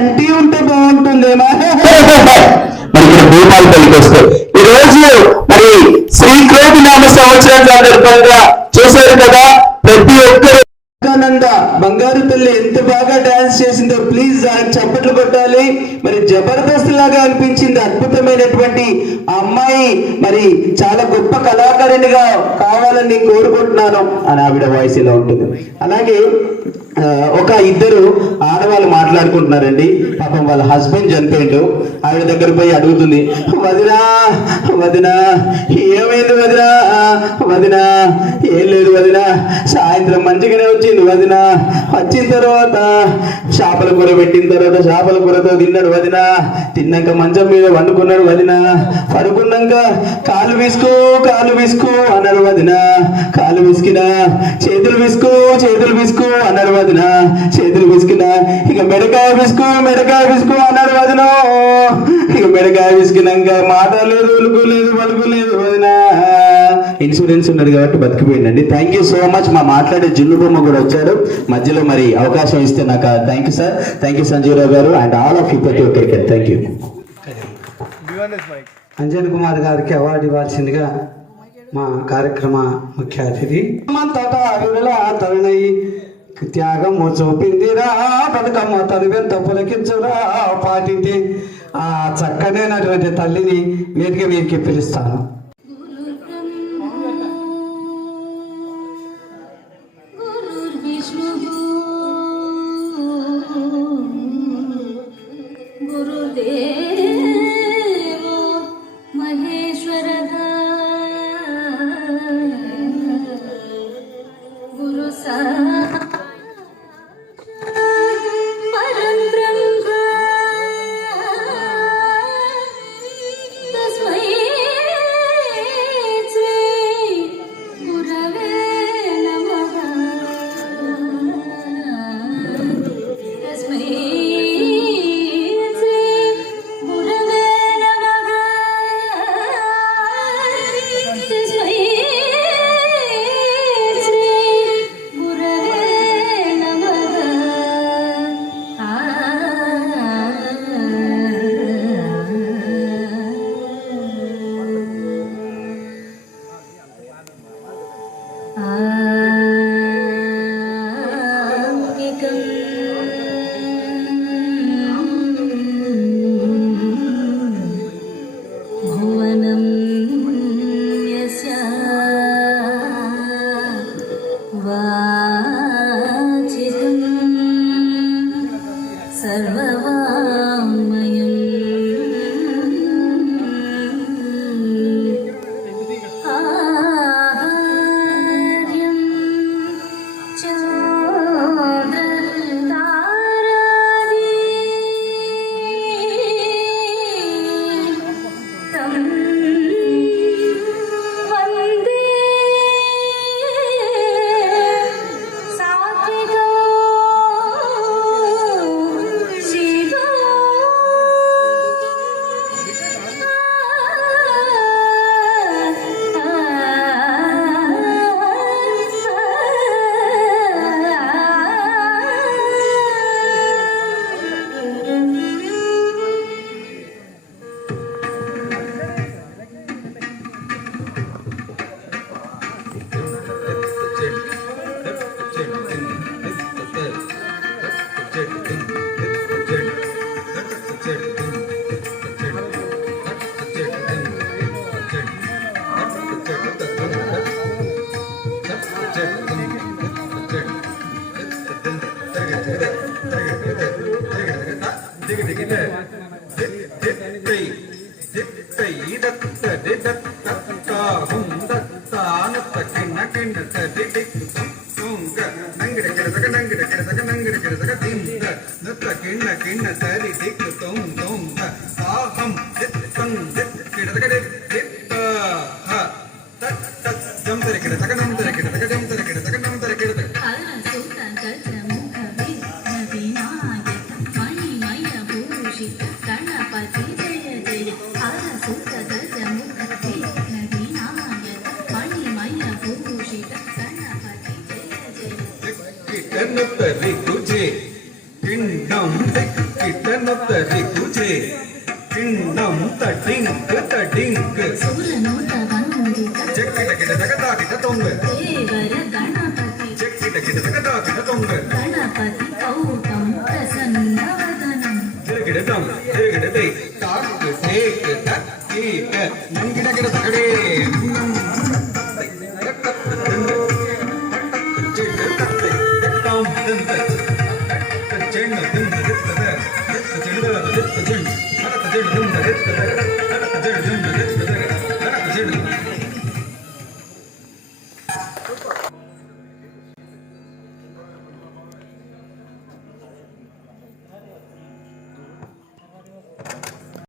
చంటి ఉంటే బాగుంటుందేమో. మరి ఇక్కడ భూపాలపల్లికి వస్తే ఈ రోజు మరి శ్రీక్రోతి నామ సంవత్సరం సందర్భంగా చూశారు కదా ప్రతి ఒక్కరు బంగారు తల్లి ఎంత బాగా డాన్స్ చేసిందో ప్లీజ్ దానికి చప్పట్లు కొట్టాలి. మరి జబర్దస్త్ లాగా అనిపించింది అద్భుతమైనటువంటి ఆ అమ్మాయి. మరి చాలా గొప్ప కళాకారిణిగా కావాలని కోరుకుంటున్నాను అని ఆవిడ వాయిస్ ఇలా ఉంటుంది. అలాగే ఒక ఇద్దరు ఆడవాళ్ళు మాట్లాడుకుంటున్నారండి. పాపం వాళ్ళ హస్బెండ్ చనిపోయిండు. ఆవిడ దగ్గర పోయి అడుగుతుంది వదినా వదినా ఏమైంది వదినా? వదినా ఏం లేదు వదినా. సాయంత్రం మంచిగానే వచ్చింది వదినా. వచ్చిన తర్వాత చేపల కూర పెట్టిన తర్వాత చేపల కూరతో తిన్నాడు వదినా. తిన్నాక మంచం మీద వండుకున్నాడు వదినా. పడుకున్నాక కాలు విసుకో కాలు విసుకో అన్నాడు వదినా. కాలు విసికినా చేతులు విసుకో చేతులు విసుకో అన్నాడు వదినా. చేతులు విసికినా ఇక మెడకాయ విసుకో మెడకాయ విసుకో అన్నాడు వదినా. ఇక మెడకాయ విసికినాక మాట లేదు ఉలుకు లేదు పలుకు లేదు వదినా. ఇన్సూరెన్స్ ఉన్నది కాబట్టి బతికిపోయిందండి. థ్యాంక్ యూ సో మచ్ మా మాట్లాడే జిల్లు బొమ్మ కూడా వచ్చాడు. మధ్యలో మరి అవకాశం ఇస్తే నాకు thank you sir thank you Sanjeevarao గారు అండ్ ఆల్ ఆఫ్ యూ ప్రతి ఒక్కరికి. థ్యాంక్ యూ అంజన్ కుమార్ గారికి అవార్డు ఇవ్వాల్సిందిగా మా కార్యక్రమ ముఖ్య అతిథి. తరుణయి త్యాగము చూపిందిరా బతుకమ్మ తనువెంత పులకించురా పాటింటి ఆ చక్కనైనటువంటి తల్లిని వేదిక మీదకి పిలుస్తాను. ಕಿಟನತ್ತರಿ ಕುಜೆ ಪಿಂಡಂ ಕಿಟನತ್ತರಿ ಕುಜೆ ಪಿಂಡಂ ತಟಿಂಕ್ ತಟಿಂಕ್ ಚೆಕ್ಕಿಟ ಕಿಟ ತಗದಾ ಕಿಟ ತೊಂಗ ಚೆಕ್ಕಿಟ ಕಿಟ ತಗದಾ ಕಿಟ ತೊಂಗ திருகிடதம் திருகிடதை தாக்கு தேக்கு தக்கீக நன்கிடகிட தகடே ಚೆಂಡು ತಿಂದ ಎತ್ತದ ಎತ್ತ ಚೆಂಡು ಎತ್ತ ಚೆಂಡು ಹರತ ಚೆಂಡು ತಿಂದ ಎತ್ತದ